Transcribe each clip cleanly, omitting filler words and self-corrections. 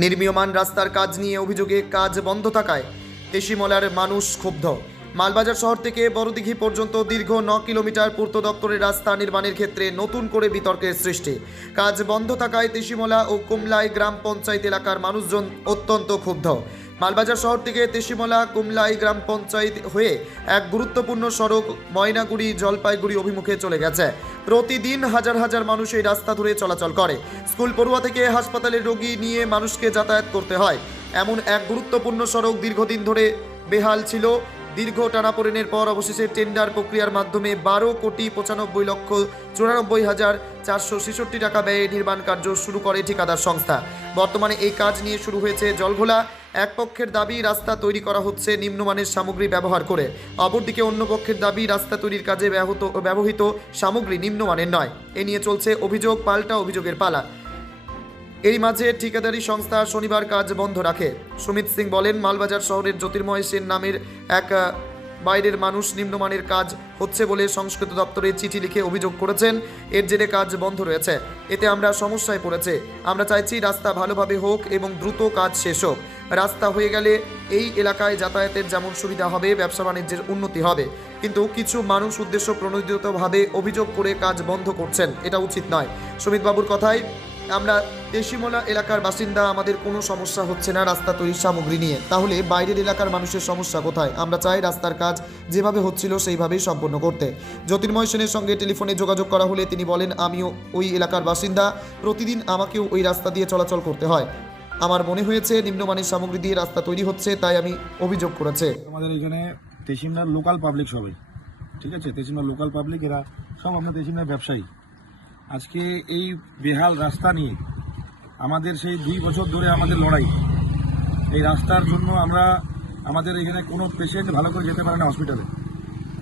নির্মীয়মান রাস্তার কাজ নিয়ে অভিযোগে কাজ বন্ধ থাকায় তেশিমলার মানুষ ক্ষুব্ধ। মালবাজার শহর থেকে বড়দিঘি পর্যন্ত দীর্ঘ 9 কিলোমিটার পূর্ত দপ্তরের রাস্তা নির্মাণের ক্ষেত্রে নতুন করে বিতর্কের সৃষ্টি। কাজ বন্ধ থাকায় তেশিমলা ও কুমলাই গ্রাম পঞ্চায়েত এলাকার মানুষজন অত্যন্ত ক্ষুব্ধ। মালবাজার শহর থেকে তেশিমলা কুমলাই গ্রাম পঞ্চায়েত হয়ে এক গুরুত্বপূর্ণ সড়ক ময়নাগুড়ি জলপাইগুড়ি অভিমুখে চলে গেছে। প্রতিদিন হাজার হাজার মানুষ এই রাস্তা ধরে চলাচল করে। স্কুল পড়ুয়া থেকে হাসপাতালের রোগী নিয়ে মানুষকে যাতায়াত করতে হয়। এমন এক গুরুত্বপূর্ণ সড়ক দীর্ঘদিন ধরে বেহাল ছিল। দীর্ঘ টানাপোড়েনের পর অবশেষে টেন্ডার প্রক্রিয়ার মাধ্যমে 12,95,94,466 টাকা ব্যয়ে নির্মাণ কার্য শুরু করে ঠিকাদার সংস্থা। বর্তমানে এই কাজ নিয়ে শুরু হয়েছে জলঘোলা। এক পক্ষের দাবি রাস্তা তৈরি করা হচ্ছে নিম্নমানের সামগ্রী ব্যবহার করে, অপরদিকে অন্য পক্ষের দাবি রাস্তা তৈরির কাজে ব্যবহৃত সামগ্রী নিম্নমানের নয়। এ নিয়ে চলছে অভিযোগ পাল্টা অভিযোগের পালা। এরই মাঝে ঠিকাদারি সংস্থা শনিবার কাজ বন্ধ রাখে। সুমিত সিং বলেন, মালবাজার শহরের জ্যোতির্ময় সেন নামের এক বাইরের মানুষ নিম্নমানের কাজ হচ্ছে বলে সংস্কৃত দপ্তরে চিঠি লিখে অভিযোগ করেছেন। এর জেরে কাজ বন্ধ রয়েছে। এতে আমরা সমস্যায় পড়েছে। আমরা চাইছি রাস্তা ভালোভাবে হোক এবং দ্রুত কাজ শেষ হোক। রাস্তা হয়ে গেলে এই এলাকায় যাতায়াতের যেমন সুবিধা হবে, ব্যবসা বাণিজ্যের উন্নতি হবে। কিন্তু কিছু মানুষ উদ্দেশ্য প্রণোদিতভাবে অভিযোগ করে কাজ বন্ধ করছেন, এটা উচিত নয়। সুমিতবাবুর কথায়, আমরা তেশিমলা এলাকার বাসিন্দা, আমাদের কোনো সমস্যা হচ্ছে না রাস্তা তৈরির সামগ্রী নিয়ে। তাহলে বাইরের এলাকার মানুষের সমস্যা কোথায়? আমরা চাই রাস্তার কাজ যেভাবে হচ্ছিল সেইভাবেই সম্পন্ন করতে। জ্যোতির্ময় সেনের সঙ্গে টেলিফোনে যোগাযোগ করা হলে তিনি বলেন, আমিও ওই এলাকার বাসিন্দা, প্রতিদিন আমাকেও ওই রাস্তা দিয়ে চলাচল করতে হয়। আমার মনে হয়েছে নিম্নমানের সামগ্রী দিয়ে রাস্তা তৈরি হচ্ছে, তাই আমি অভিযোগ করেছে। আমাদের এখানে তেশিমলার লোকাল পাবলিক সবাই, ঠিক আছে, তেশিমলার লোকাল পাবলিক, এরা সব আমরা তেশিমলার ব্যবসায়ী। আজকে এই বেহাল রাস্তা নিয়ে আমাদের সেই 2 বছর ধরে আমাদের লড়াই। এই রাস্তার জন্য আমাদের এখানে কোনো পেশেন্ট ভালো করে যেতে পারে না হসপিটালে।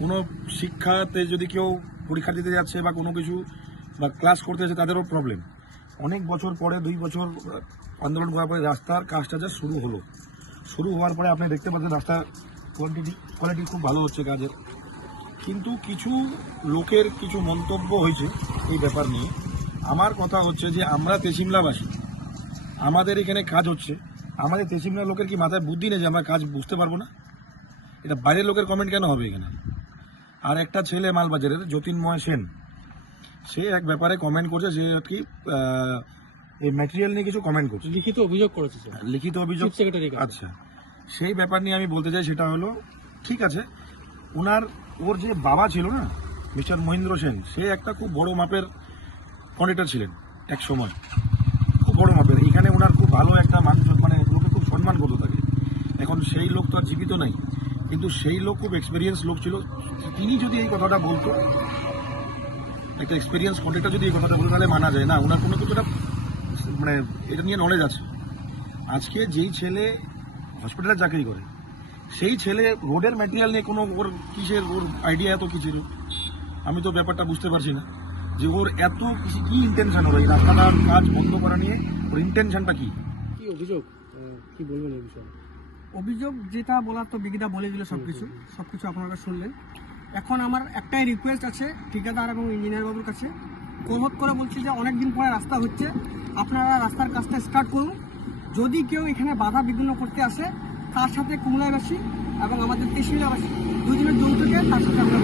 কোনো শিক্ষাতে যদি কেউ পরীক্ষা দিতে যাচ্ছে বা কোনো কিছু বা ক্লাস করতে যাচ্ছে, তাদেরও প্রবলেম। অনেক বছর পরে 2 বছর আন্দোলন করার পরে রাস্তার কাজটা যা শুরু হওয়ার পরে আপনি দেখতে পাচ্ছেন রাস্তার কোয়ালিটি খুব ভালো হচ্ছে কাজের। কিন্তু কিছু লোকের কিছু মন্তব্য হয়েছে এই ব্যাপার নিয়ে। আমার কথা হচ্ছে যে আমরা তেশিমলাবাসী, আমাদের এখানে কাজ হচ্ছে, আমাদের তেশিমলা লোকের কি মাথায় বুদ্ধি নেই যে আমরা কাজ বুঝতে পারবো না? এটা বাইরের লোকের কমেন্ট কেন হবে এখানে? আর একটা ছেলে মালবাজারের জ্যোতির্ময় সেন, সে এক ব্যাপারে কমেন্ট করছে, সে আর কি এই ম্যাটেরিয়াল নিয়ে কিছু কমেন্ট করছে, লিখিত অভিযোগ করেছে। লিখিত অভিযোগ। আচ্ছা, সেই ব্যাপার নিয়ে আমি বলতে চাই, সেটা হলো ঠিক আছে, ওর যে বাবা ছিল না, মিস্টার মহেন্দ্র সেন, সে একটা খুব বড় মাপের কন্ট্রাক্টর ছিলেন এক সময়, খুব বড় মাপের। এখানে ওনার খুব ভালো একটা মানুষ, মানে লোকে খুব সম্মান করতো তাকে। এখন সেই লোক তো আর জীবিত নাই, কিন্তু সেই লোক খুব এক্সপিরিয়েন্স লোক ছিল। তিনি যদি এই কথাটা বলতো, একটা এক্সপিরিয়েন্স কন্ট্রাক্টর যদি এই কথাটা বলতো, তাহলে মানা যায় না, ওনার কোনো কিছুটা মানে এটা নিয়ে নলেজ আছে। আজকে যেই ছেলে হসপিটালে চাকরি করে, সেই ছেলে রোডের ম্যাটেরিয়াল নিয়ে কোনো ওর আইডিয়া এত কিছু, আমি তো ব্যাপারটা বুঝতে পারছি না যে ওর এত কি ইন্টেনশন হবে এই রাস্তাটার কাজ বন্ধ করা নিয়ে। ওর ইন্টেনশনটা কি অভিযোগ, কি বলবেন এই বিষয়ে? অভিযোগ যেটা বলার তো বিগিদা বলে দিল, সবকিছু আপনারা শুনলেন। এখন আমার একটাই রিকোয়েস্ট আছে ঠিকাদার এবং ইঞ্জিনিয়ার বাবুর কাছে, অনুরোধ করে বলছি যে অনেক দিন পরে রাস্তা হচ্ছে, আপনারা রাস্তার কাজটা স্টার্ট করুন। যদি কেউ এখানে বাধা বিঘ্ন করতে আসে, তার সাথে কুমলাইবাসী এবং আমাদের তেশিমলাবাসী দুজনের যৌথ থেকে তার সাথে আমরা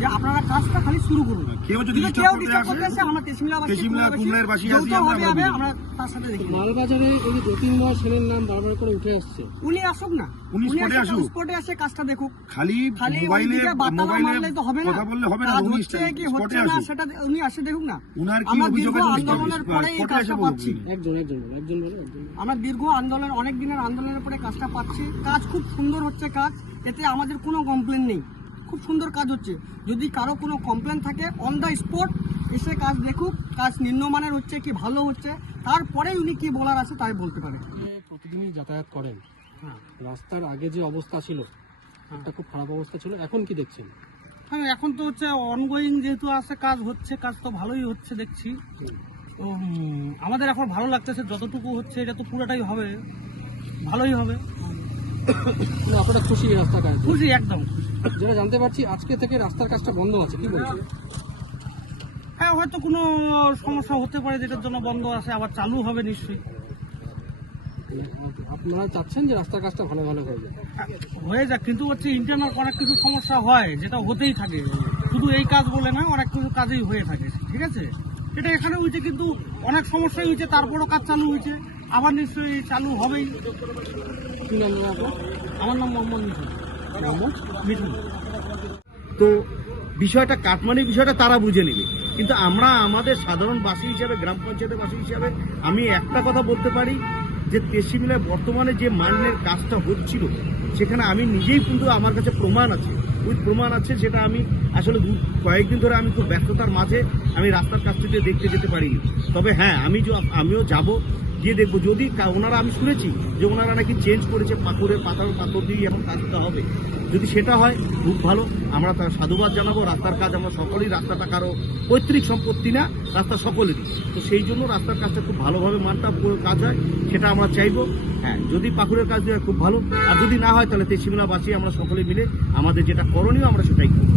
যে আপনারা কাজটা খালি শুরু করুন। কেউ ডিস্টার্ব করতে আসে, আমরা আমরা তার সাথে দেখি। মালবাজারে এই যে জ্যোতির্ময় সেনের নাম বারবার করে উঠে আসছে, উনি আসুক না, উনি স্পটে আসে কাজটা দেখুক। খালি মোবাইলে তো হবে না, কথা বললে হবে না, উনি হচ্ছে কি হচ্ছে না সেটা উনি আসে দেখুক না। আমরা দীর্ঘ আন্দোলনের পরে এই কাজটা পাচ্ছি, একজন আমরা দীর্ঘ আন্দোলন, অনেক দিনের আন্দোলনের পরে কাজটা পাচ্ছি। কাজ খুব সুন্দর হচ্ছে, কাজ এতে আমাদের কোনো কমপ্লেন নেই, খুব সুন্দর কাজ হচ্ছে। যদি কারো কোনো কমপ্লেন থাকে, অন দ্য স্পট এসে কাজ দেখুক, কাজ নিম্নমানের হচ্ছে কি ভালো হচ্ছে, তারপরে উনি কি বলার আছে তাই বলতে পারে। প্রতিদিনই যাতায়াত করেন, রাস্তার আগে যে অবস্থা ছিল একটা খুব খারাপ অবস্থা ছিল, এখন কি দেখছেন? হ্যাঁ, এখন তো হচ্ছে অনগোয়িং, যেহেতু আছে কাজ হচ্ছে, কাজ তো ভালোই হচ্ছে দেখছি। তো আমাদের এখন ভালো লাগতেছে, যতটুকু হচ্ছে এটা তো পুরোটাই হবে, ভালোই হবে। আপনারা খুশি রাস্তার কাজ? খুশি, একদম। যারা জানতে পারছি আজকে থেকে রাস্তার কাজটা বন্ধ আছে, কি বলছেন? হ্যাঁ হয়তো কোনো সমস্যা হতে পারে যেটার জন্য বন্ধ আছে, আবার চালু হবে নিশ্চয়ই। আপনারা চাচ্ছেন যে রাস্তার কাজটা ভালো ভালো হয়ে যায়? হয়ে যাক, কিন্তু হচ্ছে ইন্টারনাল অনেক কিছু সমস্যা হয় যেটা হতেই থাকে, শুধু এই কাজ বলে না, অনেক কিছু কাজেই হয়ে থাকে, ঠিক আছে। সেটা এখানে হয়েছে, কিন্তু অনেক সমস্যাই হয়েছে, তারপরও কাজ চালু হয়েছে, আবার নিশ্চয়ই চালু হবেই। কি নাম আপনার? আমার নাম মোহাম্মদ মিঠুন। মোহাম্মদ মিঠুন। তো বিষয়টা কাটমানির বিষয়টা তারা বুঝে নেবে, কিন্তু আমরা আমাদের সাধারণ বাসী হিসাবে, গ্রাম পঞ্চায়েতের বাসী হিসাবে আমি একটা কথা বলতে পারি যে তেসি মিলায় বর্তমানে যে মাইনের কাজটা হচ্ছিল সেখানে আমি নিজেই কিন্তু আমার কাছে প্রমাণ আছে, প্রমাণ আছে, যেটা আমি আসলে কয়েকদিন ধরে আমি খুব ব্যস্ততার মাঝে আমি রাস্তার কাজটিতে দেখতে যেতে পারিনি। তবে হ্যাঁ, আমিও যাব, গিয়ে দেখবো। যদি ওনারা, আমি শুনেছি যে ওনারা নাকি চেঞ্জ করেছে, পাথর দিয়ে এখন কাজটা হবে। যদি সেটা হয় খুব ভালো, আমরা তার সাধুবাদ জানাবো। রাস্তার কাজ আমরা সকলেই, রাস্তাটা কারো পৈতৃক সম্পত্তি না, রাস্তা সকলেরই। তো সেই জন্য রাস্তার কাজটা খুব ভালোভাবে মানটা কাজ হয়, সেটা আমরা চাইবো। হ্যাঁ, যদি পাথরের কাজ হয় খুব ভালো, আর যদি না হয় তাহলে তেসিমলাবাসী আমরা সকলে মিলে আমাদের যেটা করণীয় আমরা সেটাই করব।